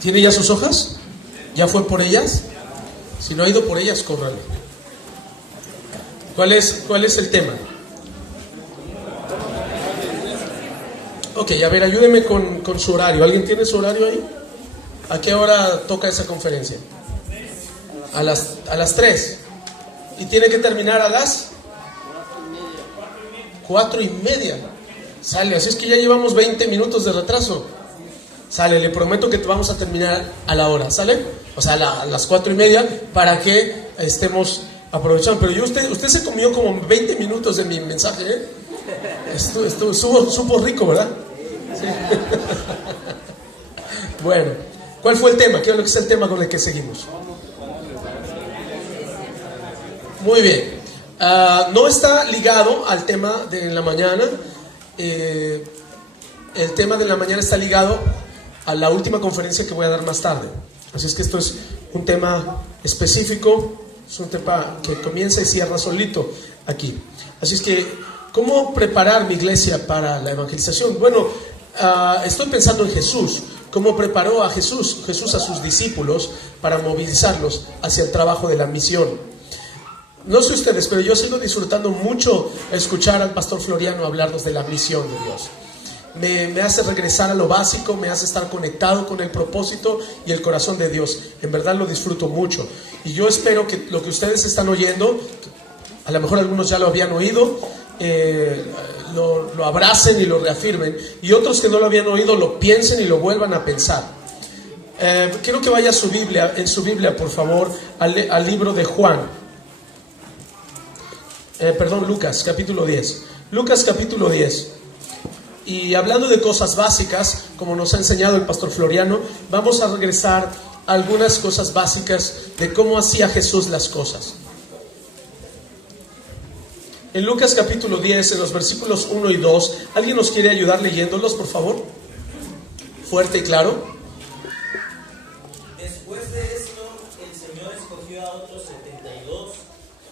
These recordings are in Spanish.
¿Tiene ya sus hojas? ¿Ya fue por ellas? Si no ha ido por ellas, córrale. ¿Cuál es el tema? Ok, a ver, ayúdeme con su horario. ¿Alguien tiene su horario ahí? ¿A qué hora toca esa conferencia? A las 3. ¿Y tiene que terminar a las 4:30? Sale, así es que ya llevamos 20 minutos de retraso. Sale, le prometo que vamos a terminar a la hora, ¿sale? O sea, a las 4:30 para que estemos aprovechando. Pero usted se comió como 20 minutos de mi mensaje, ¿eh? Supo rico, ¿verdad? Sí. Bueno, ¿cuál fue el tema? ¿Qué es el tema con el que seguimos? Muy bien. No está ligado al tema de la mañana. El tema de la mañana está ligado a la última conferencia que voy a dar más tarde. Así es que esto es un tema específico, es un tema que comienza y cierra solito aquí. Así es que, ¿cómo preparar mi iglesia para la evangelización? Bueno, estoy pensando en Jesús. ¿Cómo preparó a Jesús a sus discípulos para movilizarlos hacia el trabajo de la misión? No sé ustedes, pero yo sigo disfrutando mucho escuchar al pastor Floriano hablarnos de la misión de Dios. Me hace regresar a lo básico, me hace estar conectado con el propósito y el corazón de Dios. En verdad lo disfruto mucho. Y yo espero que lo que ustedes están oyendo, a lo mejor algunos ya lo habían oído, lo abracen y lo reafirmen. Y otros que no lo habían oído lo piensen y lo vuelvan a pensar. Quiero que vaya en su Biblia, por favor, al libro de Juan. Lucas, capítulo 10. Lucas, capítulo 10. Y hablando de cosas básicas, como nos ha enseñado el pastor Floriano, vamos a regresar a algunas cosas básicas de cómo hacía Jesús las cosas. En Lucas capítulo 10, en los versículos 1 y 2, ¿alguien nos quiere ayudar leyéndolos, por favor? Fuerte y claro. Después de esto, el Señor escogió a otros 72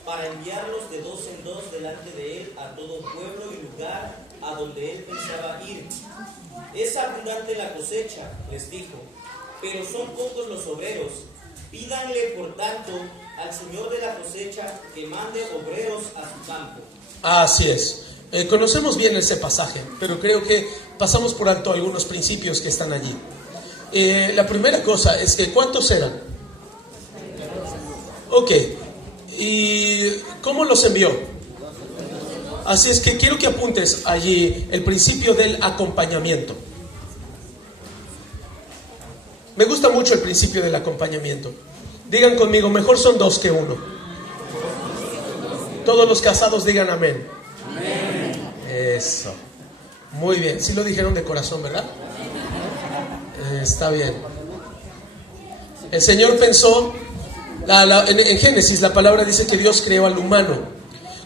para enviarlos de 2 en 2 delante de él a todo pueblo y lugar a donde él pensaba ir. Es abundante la cosecha, les dijo, pero son pocos los obreros. Pídanle, por tanto, al Señor de la cosecha que mande obreros a su campo. Así es. Conocemos bien ese pasaje, pero creo que pasamos por alto algunos principios que están allí. La primera cosa es que ¿cuántos eran? Ok. ¿Y cómo los envió? Así es que quiero que apuntes allí el principio del acompañamiento. Me gusta mucho el principio del acompañamiento. Digan conmigo, mejor son 2 que 1. Todos los casados digan amén. Amén. Eso. Muy bien. Sí lo dijeron de corazón, ¿verdad? Está bien. El Señor pensó, en Génesis la palabra dice que Dios creó al humano.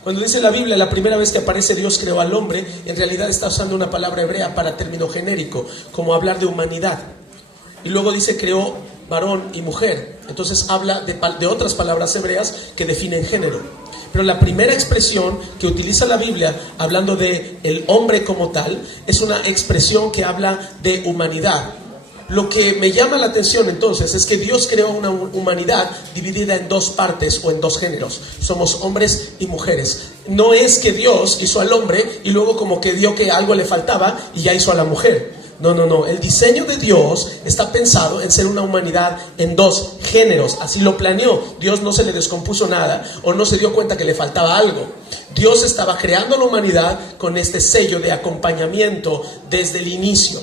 Cuando dice la Biblia, la primera vez que aparece Dios creó al hombre, en realidad está usando una palabra hebrea para término genérico, como hablar de humanidad. Y luego dice creó varón y mujer. Entonces habla de otras palabras hebreas que definen género. Pero la primera expresión que utiliza la Biblia, hablando de el hombre como tal, es una expresión que habla de humanidad. Lo que me llama la atención entonces es que Dios creó una humanidad dividida en 2 partes o en 2 géneros. Somos hombres y mujeres. No es que Dios hizo al hombre y luego como que vio que algo le faltaba y ya hizo a la mujer. No. El diseño de Dios está pensado en ser una humanidad en 2 géneros. Así lo planeó. Dios no se le descompuso nada o no se dio cuenta que le faltaba algo. Dios estaba creando la humanidad con este sello de acompañamiento desde el inicio.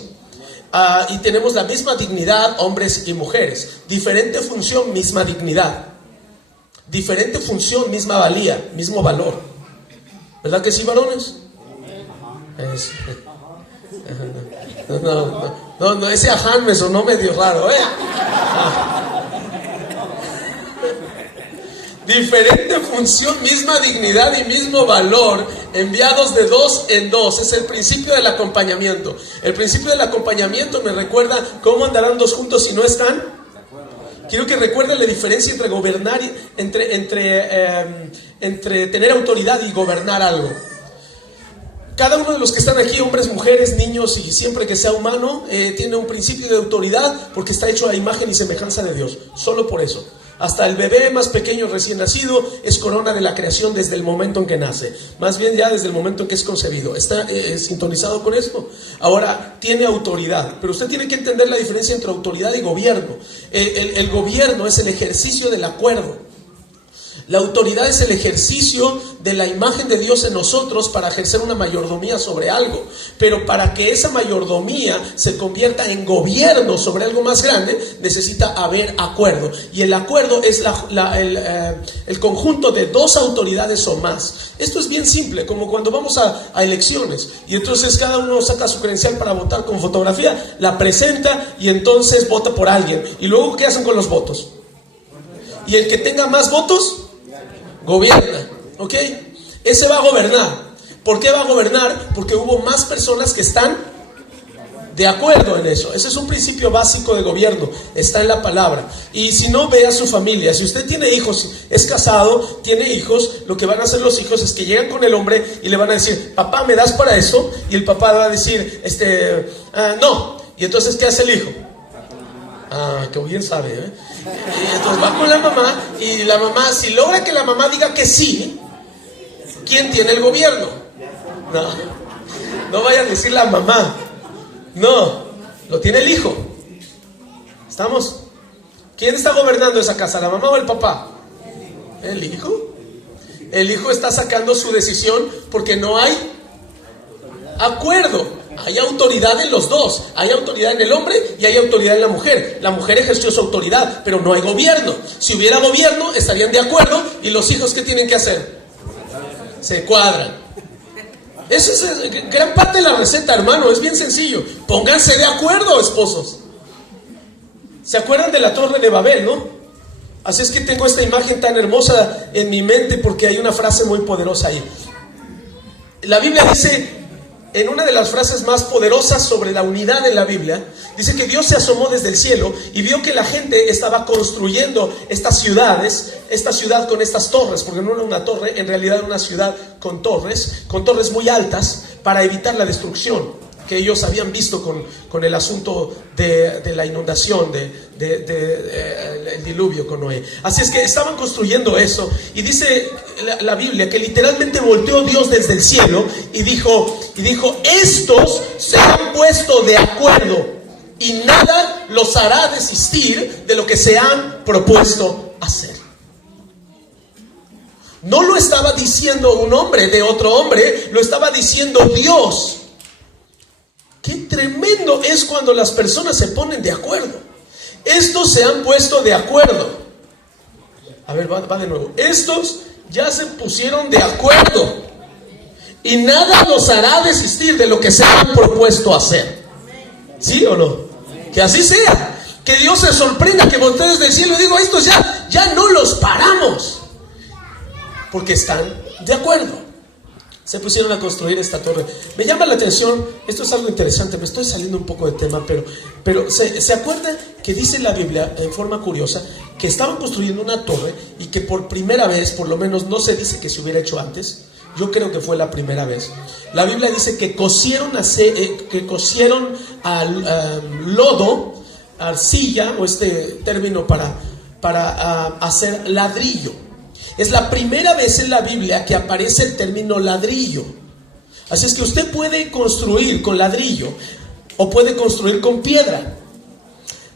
Y tenemos la misma dignidad, hombres y mujeres. Diferente función, misma dignidad. Diferente función, misma valía, mismo valor. ¿Verdad que sí, varones? No, ese aján me sonó medio raro, Diferente función, misma dignidad y mismo valor, enviados de 2 en 2. Es el principio del acompañamiento. El principio del acompañamiento me recuerda cómo andarán 2 juntos si no están. Quiero que recuerden la diferencia entre gobernar, entre tener autoridad y gobernar algo. Cada uno de los que están aquí, hombres, mujeres, niños y siempre que sea humano, tiene un principio de autoridad porque está hecho a imagen y semejanza de Dios. Solo por eso. Hasta el bebé más pequeño recién nacido es corona de la creación desde el momento en que nace. Más bien ya desde el momento en que es concebido. Está sintonizado con esto. Ahora tiene autoridad. Pero usted tiene que entender la diferencia entre autoridad y gobierno. El gobierno es el ejercicio del acuerdo. La autoridad es el ejercicio de la imagen de Dios en nosotros para ejercer una mayordomía sobre algo. Pero para que esa mayordomía se convierta en gobierno sobre algo más grande, necesita haber acuerdo. Y el acuerdo es el conjunto de dos autoridades o más. Esto es bien simple, como cuando vamos a elecciones. Y entonces cada uno saca su credencial para votar con fotografía, la presenta y entonces vota por alguien. Y luego, ¿qué hacen con los votos? Y el que tenga más votos gobierna, ¿ok? Ese va a gobernar. ¿Por qué va a gobernar? Porque hubo más personas que están de acuerdo en eso. Ese es un principio básico de gobierno, está en la palabra. Y si no, vea su familia. Si usted tiene hijos, es casado, tiene hijos, lo que van a hacer los hijos es que llegan con el hombre y le van a decir: papá, ¿me das para eso? Y el papá va a decir, no. Y entonces, ¿qué hace el hijo? Que bien sabe, ¿eh? Y entonces va con la mamá, y la mamá, si logra que la mamá diga que sí, ¿quién tiene el gobierno? No vaya a decir la mamá. No, lo tiene el hijo. ¿Estamos? ¿Quién está gobernando esa casa, la mamá o el papá? ¿El hijo? El hijo está sacando su decisión porque no hay acuerdo. Hay autoridad en los dos. Hay autoridad en el hombre y hay autoridad en la mujer. La mujer ejerció su autoridad, pero no hay gobierno. Si hubiera gobierno, estarían de acuerdo. ¿Y los hijos qué tienen que hacer? Se cuadran. Eso es gran parte de la receta, hermano. Es bien sencillo. Pónganse de acuerdo, esposos. ¿Se acuerdan de la Torre de Babel, no? Así es que tengo esta imagen tan hermosa en mi mente porque hay una frase muy poderosa ahí. La Biblia dice, en una de las frases más poderosas sobre la unidad en la Biblia, dice que Dios se asomó desde el cielo y vio que la gente estaba construyendo estas ciudades, esta ciudad con estas torres, porque no era una torre, en realidad era una ciudad con torres muy altas para evitar la destrucción que ellos habían visto con el asunto de la inundación, el diluvio con Noé. Así es que estaban construyendo eso, y dice la Biblia que literalmente volteó Dios desde el cielo y dijo, estos se han puesto de acuerdo y nada los hará desistir de lo que se han propuesto hacer. No lo estaba diciendo un hombre de otro hombre, lo estaba diciendo Dios. Qué tremendo es cuando las personas se ponen de acuerdo. Estos se han puesto de acuerdo. A ver, va de nuevo. Estos ya se pusieron de acuerdo y nada los hará desistir de lo que se han propuesto hacer. ¿Sí o no? Que así sea. Que Dios se sorprenda, que voltee desde el cielo y digo, estos ya no los paramos, porque están de acuerdo. Se pusieron a construir esta torre. Me llama la atención, esto es algo interesante, me estoy saliendo un poco del tema, pero ¿se acuerdan que dice la Biblia en forma curiosa que estaban construyendo una torre y que por primera vez, por lo menos no se dice que se hubiera hecho antes, yo creo que fue la primera vez, la Biblia dice que cosieron lodo, arcilla, o este término para hacer ladrillo. Es la primera vez en la Biblia que aparece el término ladrillo. Así es que usted puede construir con ladrillo o puede construir con piedra.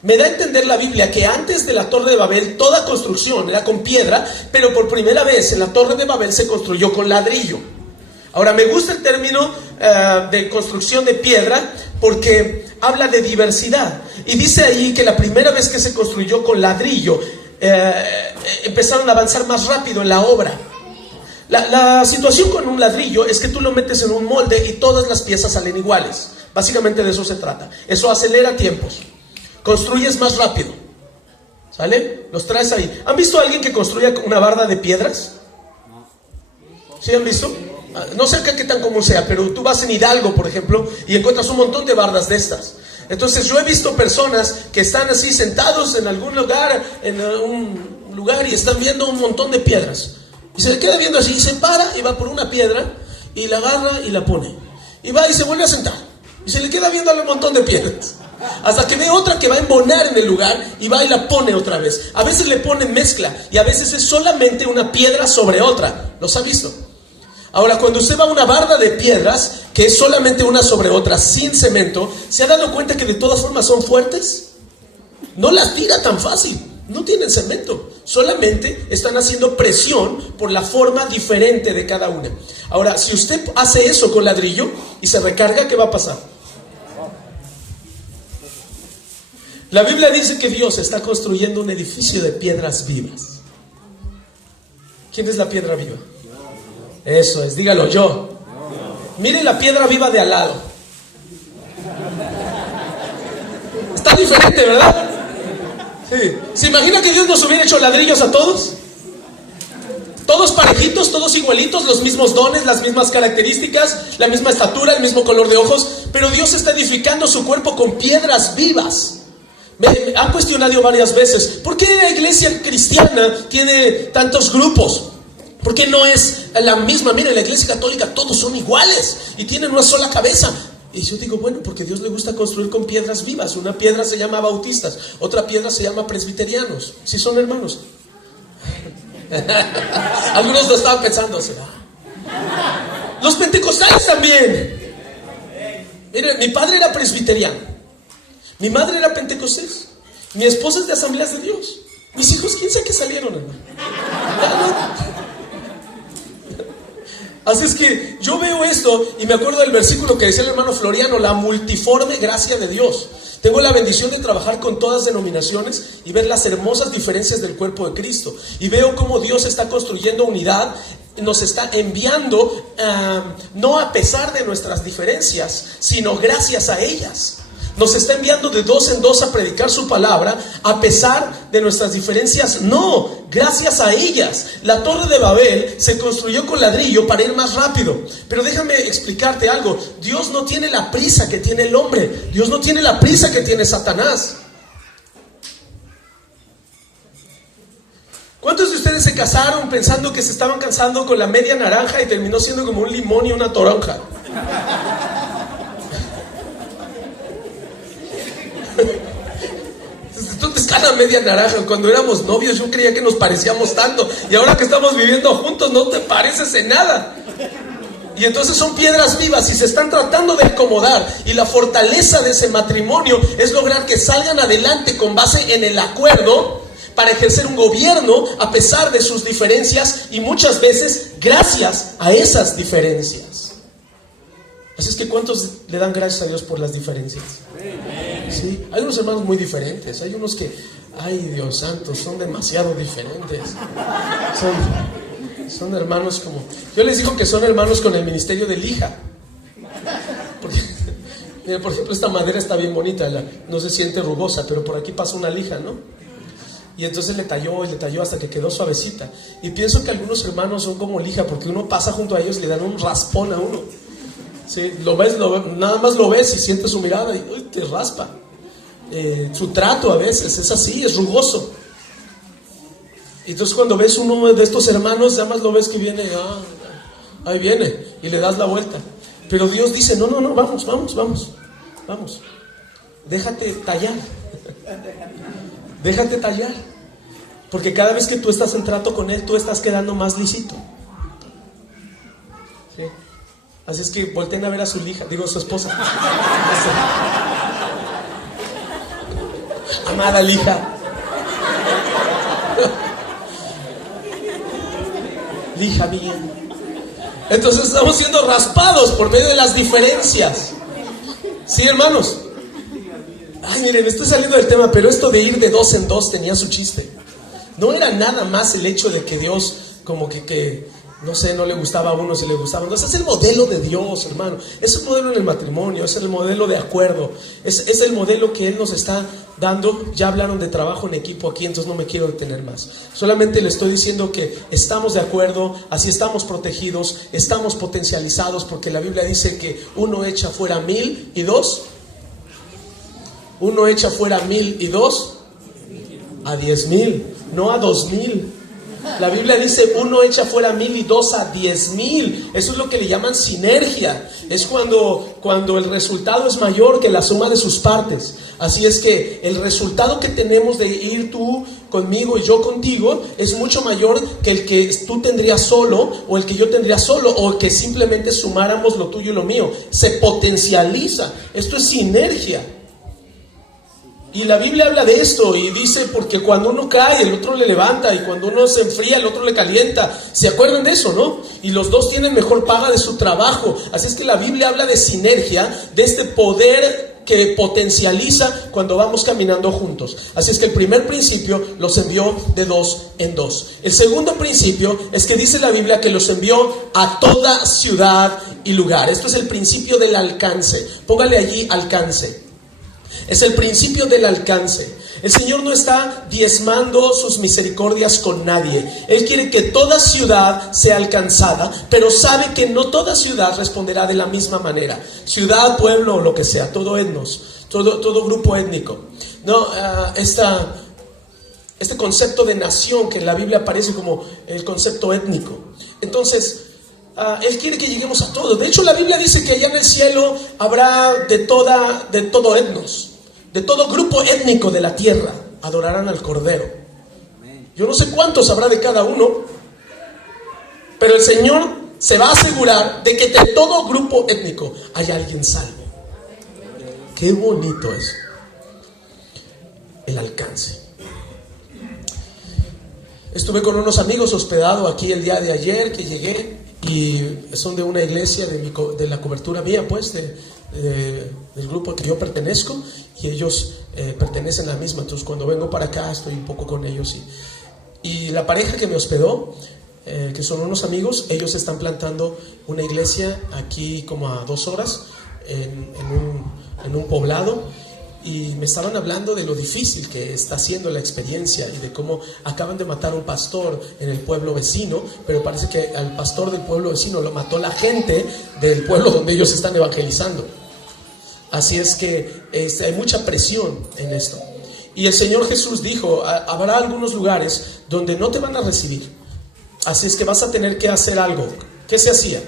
Me da a entender la Biblia que antes de la Torre de Babel toda construcción era con piedra, pero por primera vez en la Torre de Babel se construyó con ladrillo. Ahora, me gusta el término de construcción de piedra porque habla de diversidad. Y dice ahí que la primera vez que se construyó con ladrillo, empezaron a avanzar más rápido en la obra. La situación con un ladrillo es que tú lo metes en un molde y todas las piezas salen iguales. Básicamente de eso se trata. Eso acelera tiempos. Construyes más rápido. ¿Sale? Los traes ahí. ¿Han visto a alguien que construya una barda de piedras? ¿Sí han visto? No sé qué tan común sea, pero tú vas en Hidalgo, por ejemplo, y encuentras un montón de bardas de estas. Entonces yo he visto personas que están así sentados en algún lugar, y están viendo un montón de piedras. Y se le queda viendo así, y se para y va por una piedra y la agarra y la pone. Y va y se vuelve a sentar. Y se le queda viendo al montón de piedras. Hasta que ve otra que va a embonar en el lugar y va y la pone otra vez. A veces le pone mezcla y a veces es solamente una piedra sobre otra. ¿Los ha visto? Ahora, cuando usted va a una barda de piedras, que es solamente una sobre otra, sin cemento, ¿se ha dado cuenta que de todas formas son fuertes? No las tira tan fácil, no tienen cemento. Solamente están haciendo presión por la forma diferente de cada una. Ahora, si usted hace eso con ladrillo y se recarga, ¿qué va a pasar? La Biblia dice que Dios está construyendo un edificio de piedras vivas. ¿Quién es la piedra viva? Eso es, dígalo, yo. Mire la piedra viva de al lado. Está diferente, ¿verdad? Sí. ¿Se imagina que Dios nos hubiera hecho ladrillos a todos? Todos parejitos, todos igualitos, los mismos dones, las mismas características, la misma estatura, el mismo color de ojos. Pero Dios está edificando su cuerpo con piedras vivas. Me han cuestionado varias veces, ¿por qué la iglesia cristiana tiene tantos grupos? ¿Por qué no es la misma? Mire, la iglesia católica todos son iguales y tienen una sola cabeza. Y yo digo, bueno, porque a Dios le gusta construir con piedras vivas. Una piedra se llama bautistas, otra piedra se llama presbiterianos. ¿Sí son hermanos? Algunos lo estaban pensando, ¿será? Los pentecostales también. Mire, mi padre era presbiteriano. Mi madre era pentecostés. Mi esposa es de Asambleas de Dios. Mis hijos, quién sabe qué salieron, hermano. Así es que yo veo esto y me acuerdo del versículo que decía el hermano Floriano: la multiforme gracia de Dios. Tengo la bendición de trabajar con todas denominaciones y ver las hermosas diferencias del cuerpo de Cristo. Y veo cómo Dios está construyendo unidad, nos está enviando, no a pesar de nuestras diferencias, sino gracias a ellas. Nos está enviando de dos en dos a predicar su palabra a pesar de nuestras diferencias. No, gracias a ellas. La torre de Babel se construyó con ladrillo para ir más rápido. Pero déjame explicarte algo. Dios no tiene la prisa que tiene el hombre. Dios no tiene la prisa que tiene Satanás. ¿Cuántos de ustedes se casaron pensando que se estaban casando con la media naranja y terminó siendo como un limón y una toronja? ¿Dónde está la media naranja? Cuando éramos novios yo creía que nos parecíamos tanto, y ahora que estamos viviendo juntos no te pareces en nada. Y entonces son piedras vivas y se están tratando de acomodar, y la fortaleza de ese matrimonio es lograr que salgan adelante con base en el acuerdo para ejercer un gobierno a pesar de sus diferencias, y muchas veces gracias a esas diferencias. Así es que ¿cuántos le dan gracias a Dios por las diferencias? Sí, hay unos hermanos muy diferentes. Hay unos que, ay Dios santo, son demasiado diferentes. Son hermanos como... Yo les digo que son hermanos con el ministerio de lija. Porque, mira, por ejemplo, esta madera está bien bonita, no se siente rugosa, pero por aquí pasa una lija, ¿no? Y entonces le talló hasta que quedó suavecita. Y pienso que algunos hermanos son como lija, porque uno pasa junto a ellos y le dan un raspón a uno. Sí, nada más lo ves y sientes su mirada y uy, te raspa. Su trato a veces es así, es rugoso. Y entonces cuando ves uno de estos hermanos, nada más lo ves que viene, ahí viene, y le das la vuelta. Pero Dios dice, no, vamos. Déjate tallar. Déjate tallar. Porque cada vez que tú estás en trato con Él, tú estás quedando más lisito. ¿Sí? Así es que volteen a ver a su hija, digo, su esposa. Amada lija. Lija mía. Entonces estamos siendo raspados por medio de las diferencias. ¿Sí, hermanos? Ay, miren, estoy saliendo del tema, pero esto de ir de dos en dos tenía su chiste. No era nada más el hecho de que Dios como que no sé, no le gustaba a uno, si le gustaba. Entonces es el modelo de Dios, hermano. Es el modelo en el matrimonio, es el modelo de acuerdo, es el modelo que Él nos está dando. Ya hablaron de trabajo en equipo aquí, entonces no me quiero detener más. Solamente le estoy diciendo que estamos de acuerdo, así estamos protegidos, estamos potencializados, porque la Biblia dice que uno echa fuera 1000 y 2. Uno echa fuera 1000 y 2 a 10,000, no a 2000. La Biblia dice: uno echa fuera 1,000 y 2 a 10,000. Eso es lo que le llaman sinergia. Es cuando el resultado es mayor que la suma de sus partes. Así es que el resultado que tenemos de ir tú conmigo y yo contigo es mucho mayor que el que tú tendrías solo, o el que yo tendría solo, o que simplemente sumáramos lo tuyo y lo mío. Se potencializa. Esto es sinergia. Y la Biblia habla de esto y dice: porque cuando uno cae, el otro le levanta, y cuando uno se enfría, el otro le calienta. ¿Se acuerdan de eso, no? Y los dos tienen mejor paga de su trabajo. Así es que la Biblia habla de sinergia, de este poder que potencializa cuando vamos caminando juntos. Así es que el primer principio los envió de 2 en 2. El segundo principio es que dice la Biblia que los envió a toda ciudad y lugar. Esto es el principio del alcance. Póngale allí alcance. Es el principio del alcance. El Señor no está diezmando sus misericordias con nadie. Él quiere que toda ciudad sea alcanzada, pero sabe que no toda ciudad responderá de la misma manera. Ciudad, pueblo o lo que sea, todo etnos, todo grupo étnico. No, este concepto de nación que en la Biblia aparece como el concepto étnico. Entonces, Él quiere que lleguemos a todos. De hecho, la Biblia dice que allá en el cielo habrá de todo etnos, de todo grupo étnico de la tierra. Adorarán al Cordero. Yo no sé cuántos habrá de cada uno, pero el Señor se va a asegurar de que de todo grupo étnico haya alguien salvo. Qué bonito es el alcance. Estuve con unos amigos hospedado aquí el día de ayer que llegué, y son de una iglesia de la cobertura mía, pues del grupo que yo pertenezco, y ellos pertenecen a la misma. Entonces cuando vengo para acá estoy un poco con ellos, y la pareja que me hospedó, que son unos amigos, ellos están plantando una iglesia aquí como a 2 horas en un poblado. Y me estaban hablando de lo difícil que está siendo la experiencia, y de cómo acaban de matar a un pastor en el pueblo vecino, pero parece que al pastor del pueblo vecino lo mató la gente del pueblo donde ellos están evangelizando. Así es que hay mucha presión en esto. Y el Señor Jesús dijo: habrá algunos lugares donde no te van a recibir, así es que vas a tener que hacer algo. ¿Qué se hacía?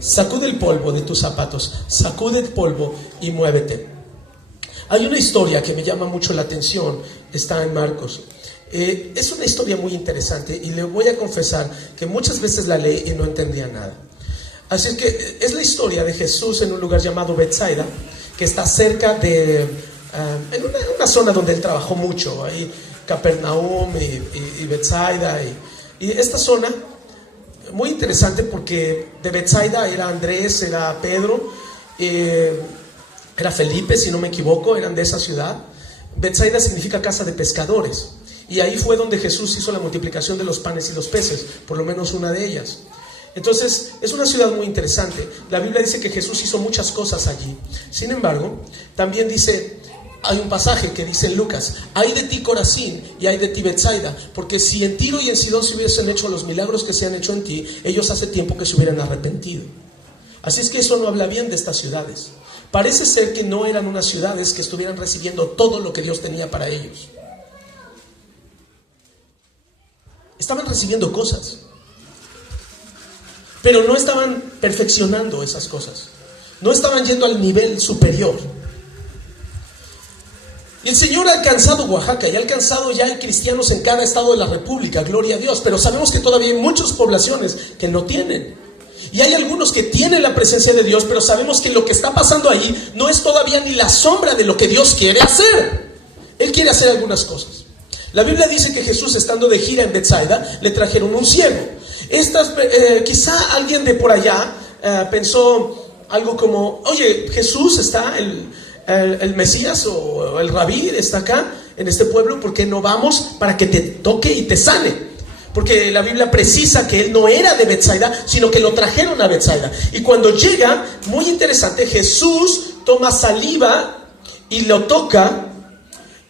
Sacude el polvo de tus zapatos, sacude el polvo y muévete. Hay una historia que me llama mucho la atención, está en Marcos. Es una historia muy interesante, y le voy a confesar que muchas veces la leí y no entendía nada. Así es que es la historia de Jesús en un lugar llamado Betsaida, que está cerca de en una zona donde él trabajó mucho, ahí Capernaum y Betsaida, y esta zona muy interesante, porque de Betsaida era Andrés, era Pedro, era Felipe, si no me equivoco, eran de esa ciudad. Betsaida significa casa de pescadores, y ahí fue donde Jesús hizo la multiplicación de los panes y los peces, por lo menos una de ellas. Entonces es una ciudad muy interesante. La Biblia dice que Jesús hizo muchas cosas allí. Sin embargo, también dice, hay un pasaje que dice en Lucas: ay de ti, Corazín, y ay de ti, Betsaida, porque si en Tiro y en Sidón se hubiesen hecho los milagros que se han hecho en ti, ellos hace tiempo que se hubieran arrepentido. Así es que eso no habla bien de estas ciudades. Parece ser que no eran unas ciudades que estuvieran recibiendo todo lo que Dios tenía para ellos. Estaban recibiendo cosas, pero no estaban perfeccionando esas cosas. No estaban yendo al nivel superior. Y el Señor ha alcanzado Oaxaca, y ha alcanzado ya hay cristianos en cada estado de la República, gloria a Dios. Pero sabemos que todavía hay muchas poblaciones que no tienen. Y hay algunos que tienen la presencia de Dios, pero sabemos que lo que está pasando ahí no es todavía ni la sombra de lo que Dios quiere hacer. Él quiere hacer algunas cosas. La Biblia dice que Jesús, estando de gira en Betsaida, le trajeron un ciego. Quizá alguien de por allá pensó algo como: oye, Jesús está, el Mesías o el Rabí está acá en este pueblo, ¿por qué no vamos para que te toque y te sane? Porque la Biblia precisa que él no era de Betsaida, sino que lo trajeron a Betsaida. Y cuando llega, muy interesante, Jesús toma saliva y lo toca,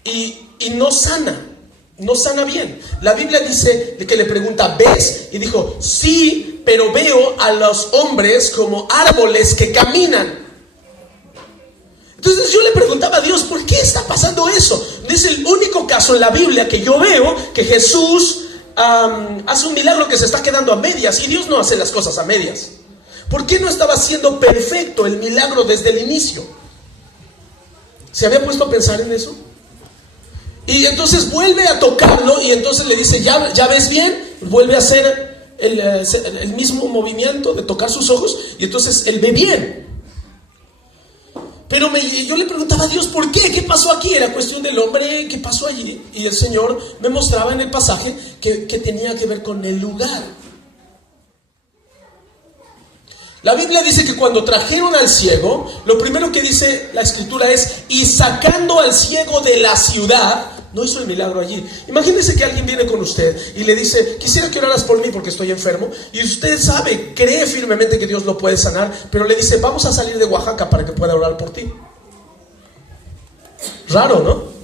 y no sana. No sana bien. La Biblia dice que le pregunta: ¿ves? Y dijo: sí, pero veo a los hombres como árboles que caminan. Entonces yo le preguntaba a Dios: ¿por qué está pasando eso? Es el único caso en la Biblia que yo veo que Jesús hace un milagro que se está quedando a medias, y Dios no hace las cosas a medias. ¿Por qué no estaba siendo perfecto el milagro desde el inicio? ¿Se había puesto a pensar en eso? Y entonces vuelve a tocarlo y entonces le dice, ¿ya ves bien? Vuelve a hacer el mismo movimiento de tocar sus ojos, y entonces él ve bien. Pero yo le preguntaba a Dios, ¿por qué? ¿Qué pasó aquí? Era cuestión del hombre, ¿qué pasó allí? Y el Señor me mostraba en el pasaje que tenía que ver con el lugar. La Biblia dice que cuando trajeron al ciego, lo primero que dice la escritura es, y sacando al ciego de la ciudad, no hizo el milagro allí. Imagínese que alguien viene con usted y le dice, quisiera que oraras por mí porque estoy enfermo, y usted sabe, cree firmemente que Dios lo puede sanar, pero le dice, vamos a salir de Oaxaca para que pueda orar por ti. Raro, ¿no?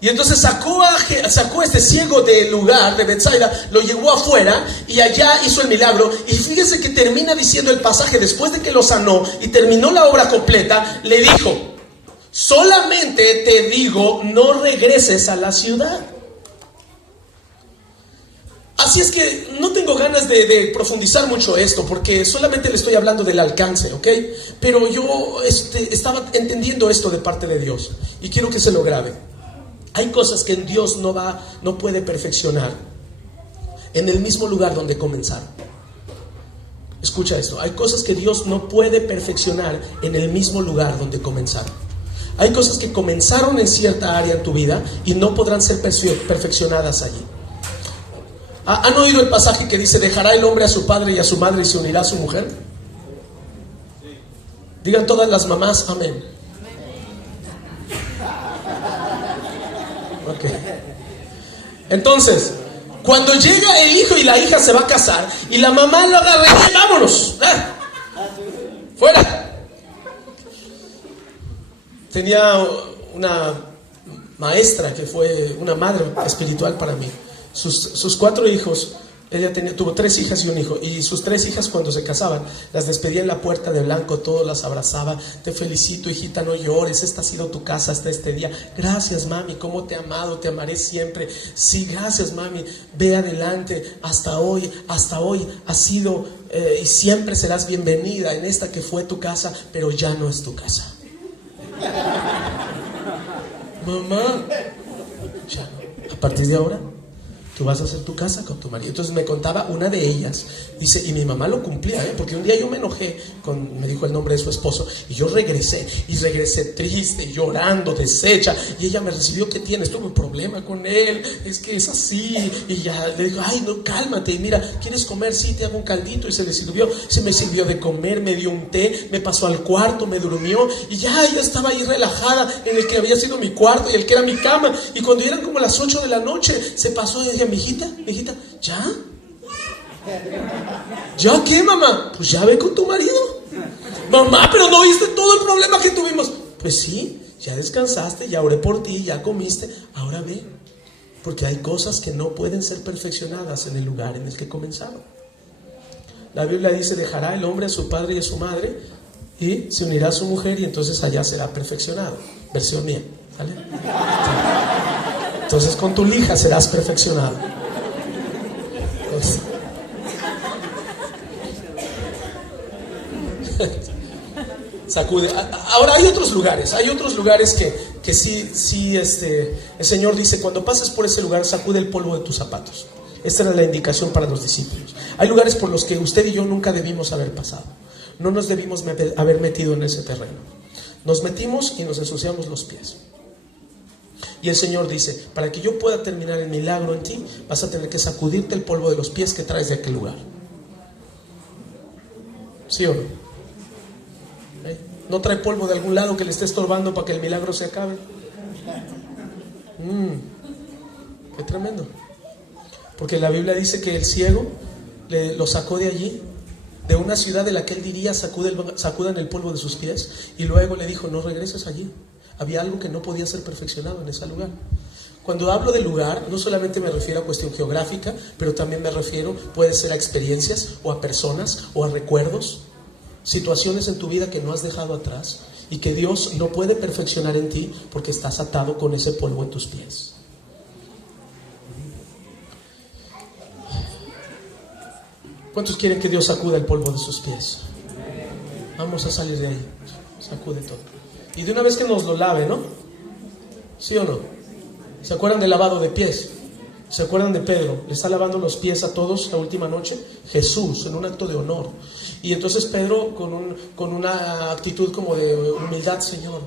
Y entonces sacó a este ciego del lugar de Betsaida, lo llevó afuera y allá hizo el milagro. Y fíjese que termina diciendo el pasaje, después de que lo sanó y terminó la obra completa, le dijo, solamente te digo, no regreses a la ciudad. Así es que no tengo ganas de profundizar mucho esto, porque solamente le estoy hablando del alcance, ¿ok? Pero yo estaba entendiendo esto de parte de Dios y quiero que se lo grabe. Hay cosas que Dios no puede perfeccionar en el mismo lugar donde comenzaron. Escucha esto, hay cosas que Dios no puede perfeccionar en el mismo lugar donde comenzaron. Hay cosas que comenzaron en cierta área en tu vida y no podrán ser perfeccionadas allí. ¿Han oído el pasaje que dice, dejará el hombre a su padre y a su madre y se unirá a su mujer? Digan todas las mamás, amén. Okay. Entonces, cuando llega el hijo y la hija se va a casar y la mamá lo agarra y dice, vámonos, fuera. Tenía una maestra que fue una madre espiritual para mí. Sus 4 hijos, ella tuvo 3 hijas y un hijo, y sus 3 hijas cuando se casaban las despedía en la puerta de blanco, todos las abrazaba. Te felicito, hijita, no llores, esta ha sido tu casa hasta este día. Gracias, mami, cómo te he amado, te amaré siempre. Sí, gracias, mami, ve adelante, hasta hoy has sido y siempre serás bienvenida en esta que fue tu casa, pero ya no es tu casa. Mamá, ya no. A partir de ahora tú vas a hacer tu casa con tu marido. Entonces me contaba una de ellas, dice, y mi mamá lo cumplía, porque un día yo me enojé me dijo el nombre de su esposo, y yo regresé triste, llorando, deshecha, y ella me recibió, ¿qué tienes? Tuve un problema con él, es que es así, y ya le dijo, ay, no, cálmate, y mira, ¿quieres comer? Sí, te hago un caldito, y se me sirvió de comer, me dio un té, me pasó al cuarto, me durmió, y ya estaba ahí relajada en el que había sido mi cuarto y el que era mi cama, y cuando eran como las 8 de la noche, se pasó y decía, mijita, ¿ya? ¿Ya qué, mamá? Pues ya ve con tu marido. Mamá, pero no viste todo el problema que tuvimos. Pues sí, ya descansaste, ya oré por ti, ya comiste, ahora ve. Porque hay cosas que no pueden ser perfeccionadas en el lugar en el que comenzaron. La Biblia dice, dejará el hombre a su padre y a su madre y se unirá a su mujer, y entonces allá será perfeccionado. Versión mía, ¿vale? Entonces con tu lija serás perfeccionado. Sacude. Ahora hay otros lugares que sí, el Señor dice, cuando pases por ese lugar, sacude el polvo de tus zapatos. Esta era la indicación para los discípulos. Hay lugares por los que usted y yo nunca debimos haber pasado. No nos debimos haber metido en ese terreno. Nos metimos y nos ensuciamos los pies. Y el Señor dice, para que yo pueda terminar el milagro en ti, vas a tener que sacudirte el polvo de los pies que traes de aquel lugar. ¿Sí o no? ¿No trae polvo de algún lado que le esté estorbando para que el milagro se acabe? Qué tremendo. Porque la Biblia dice que el ciego lo sacó de allí, de una ciudad de la que él diría, sacudan el polvo de sus pies, y luego le dijo, no regreses allí. Había algo que no podía ser perfeccionado en ese lugar. Cuando hablo de lugar, no solamente me refiero a cuestión geográfica, pero también me refiero, puede ser a experiencias, o a personas, o a recuerdos, situaciones en tu vida que no has dejado atrás y que Dios no puede perfeccionar en ti porque estás atado con ese polvo en tus pies. ¿Cuántos quieren que Dios sacuda el polvo de sus pies? Vamos a salir de ahí. Sacude todo. Y de una vez que nos lo lave, ¿no? ¿Sí o no? ¿Se acuerdan del lavado de pies? ¿Se acuerdan de Pedro? Le está lavando los pies a todos la última noche. Jesús, en un acto de honor. Y entonces Pedro, con una actitud como de humildad: Señor,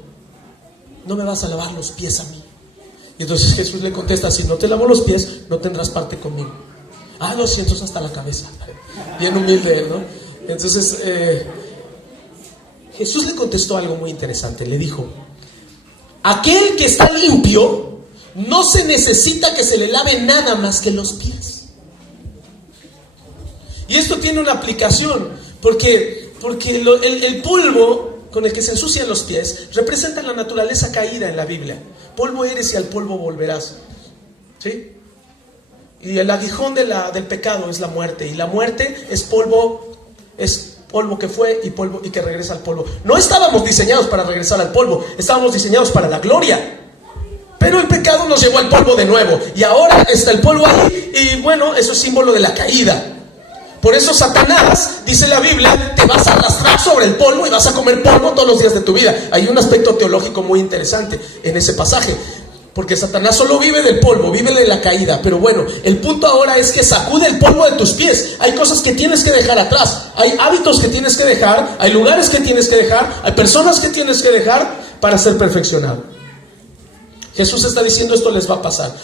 no me vas a lavar los pies a mí. Y entonces Jesús le contesta: si no te lavo los pies, no tendrás parte conmigo. Lo siento, hasta la cabeza. Bien humilde él, ¿no? Entonces Jesús le contestó algo muy interesante. Le dijo: aquel que está limpio no se necesita que se le lave nada más que los pies. Y esto tiene una aplicación, porque el polvo con el que se ensucian los pies representa la naturaleza caída en la Biblia. Polvo eres y al polvo volverás. ¿Sí? Y el aguijón del pecado es la muerte, y la muerte es polvo que fue y polvo y que regresa al polvo. No estábamos diseñados para regresar al polvo, estábamos diseñados para la gloria. Pero el pecado nos llevó al polvo de nuevo, y ahora está el polvo ahí, y bueno, eso es símbolo de la caída. Por eso Satanás, dice la Biblia, te vas a arrastrar sobre el polvo y vas a comer polvo todos los días de tu vida. Hay un aspecto teológico muy interesante en ese pasaje, porque Satanás solo vive del polvo, vive de la caída. Pero bueno, el punto ahora es que sacude el polvo de tus pies. Hay cosas que tienes que dejar atrás, hay hábitos que tienes que dejar, hay lugares que tienes que dejar, hay personas que tienes que dejar para ser perfeccionado. Jesús está diciendo: esto les va a pasar.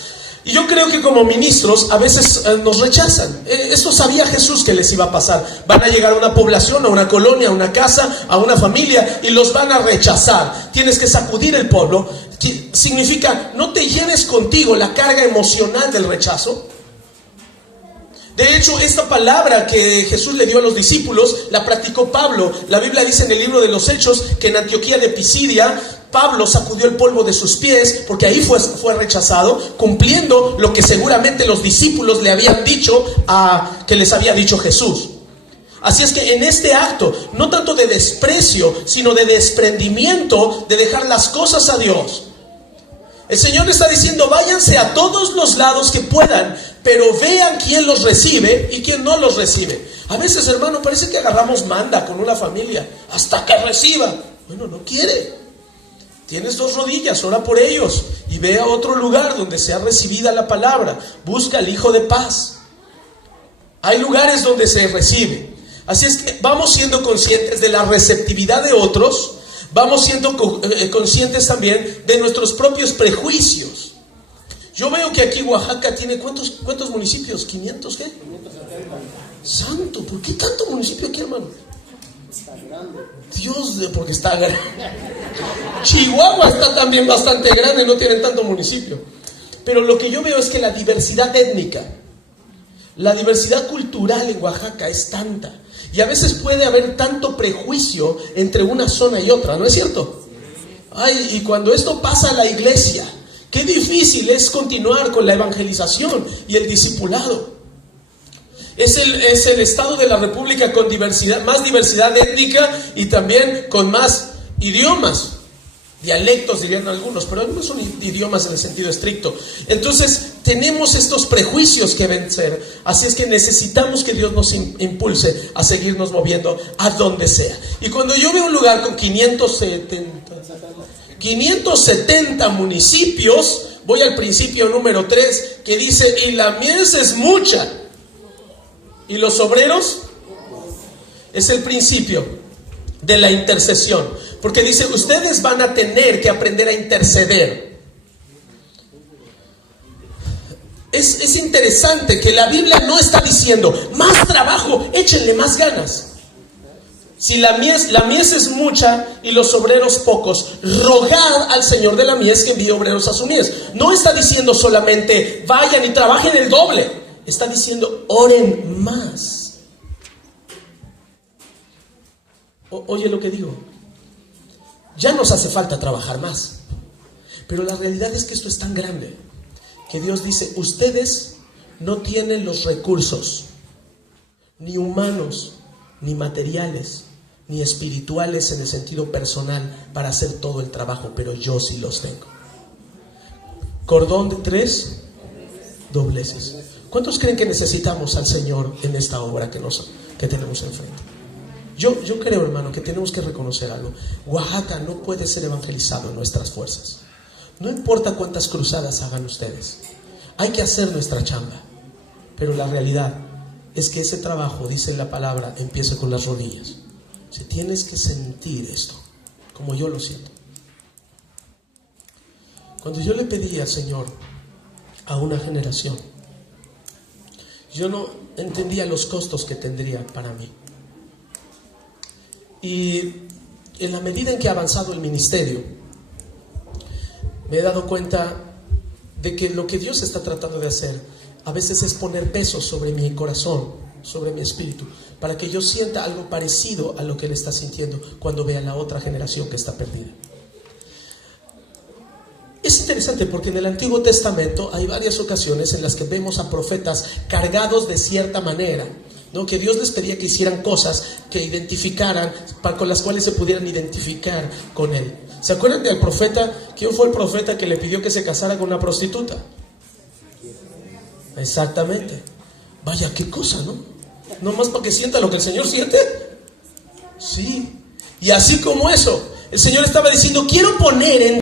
Y yo creo que como ministros a veces nos rechazan. Esto sabía Jesús que les iba a pasar. Van a llegar a una población, a una colonia, a una casa, a una familia, y los van a rechazar. Tienes que sacudir el polvo. Significa, no te lleves contigo la carga emocional del rechazo. De hecho, esta palabra que Jesús le dio a los discípulos la practicó Pablo. La Biblia dice en el libro de los Hechos que en Antioquía de Pisidia Pablo sacudió el polvo de sus pies, porque ahí fue rechazado, cumpliendo lo que seguramente los discípulos le habían dicho, que les había dicho Jesús. Así es que en este acto, no tanto de desprecio, sino de desprendimiento, de dejar las cosas a Dios, el Señor le está diciendo: váyanse a todos los lados que puedan, pero vean quién los recibe y quién no los recibe. A veces, hermano, parece que agarramos manda con una familia hasta que reciba. Bueno, no quiere. Tienes 2 rodillas, ora por ellos y ve a otro lugar donde sea recibida la palabra. Busca al Hijo de Paz. Hay lugares donde se recibe. Así es que vamos siendo conscientes de la receptividad de otros. Vamos siendo conscientes también de nuestros propios prejuicios. Yo veo que aquí Oaxaca tiene ¿cuántos municipios? ¿500 qué? Santo, ¿por qué tanto municipio aquí, hermano? Está grande. Dios, porque está grande. Chihuahua está también bastante grande, no tienen tanto municipio. Pero lo que yo veo es que la diversidad étnica, la diversidad cultural en Oaxaca es tanta. Y a veces puede haber tanto prejuicio entre una zona y otra, ¿no es cierto? Y cuando esto pasa a la iglesia, qué difícil es continuar con la evangelización y el discipulado. Es el estado de la República con más diversidad étnica y también con más idiomas. Dialectos dirían algunos, pero no son idiomas en el sentido estricto. Entonces tenemos estos prejuicios que vencer. Así es que necesitamos que Dios nos impulse a seguirnos moviendo a donde sea. Y cuando yo veo un lugar con 570 municipios, voy al principio número 3, que dice: y la mies es mucha y los obreros. Es el principio de la intercesión, porque dice: ustedes van a tener que aprender a interceder. Es interesante que la Biblia no está diciendo: más trabajo, échenle más ganas. Si la mies es mucha y los obreros pocos, rogad al Señor de la mies que envíe obreros a su mies. No está diciendo solamente vayan y trabajen el doble, está diciendo oren más. Oye lo que digo, ya nos hace falta trabajar más, pero la realidad es que esto es tan grande que Dios dice: ustedes no tienen los recursos, ni humanos, ni materiales, ni espirituales en el sentido personal para hacer todo el trabajo, pero yo sí los tengo. Cordón de 3 dobleces. ¿Cuántos creen que necesitamos al Señor en esta obra que tenemos enfrente? Yo creo, hermano, que tenemos que reconocer algo. Oaxaca no puede ser evangelizado en nuestras fuerzas. No importa cuántas cruzadas hagan ustedes, hay que hacer nuestra chamba. Pero la realidad es que ese trabajo, dice la palabra, empieza con las rodillas. Si tienes que sentir esto, como yo lo siento. Cuando yo le pedí al Señor a una generación, yo no entendía los costos que tendría para mí. Y en la medida en que ha avanzado el ministerio, me he dado cuenta de que lo que Dios está tratando de hacer a veces es poner pesos sobre mi corazón, sobre mi espíritu, para que yo sienta algo parecido a lo que Él está sintiendo cuando vea la otra generación que está perdida. Es interesante porque en el Antiguo Testamento hay varias ocasiones en las que vemos a profetas cargados de cierta manera, ¿no? Que Dios les pedía que hicieran cosas que identificaran, con las cuales se pudieran identificar con Él. ¿Se acuerdan del profeta? ¿Quién fue el profeta que le pidió que se casara con una prostituta? Exactamente. Vaya, qué cosa, ¿no? No más para que sienta lo que el Señor siente. Sí. Y así como eso, el Señor estaba diciendo, quiero poner en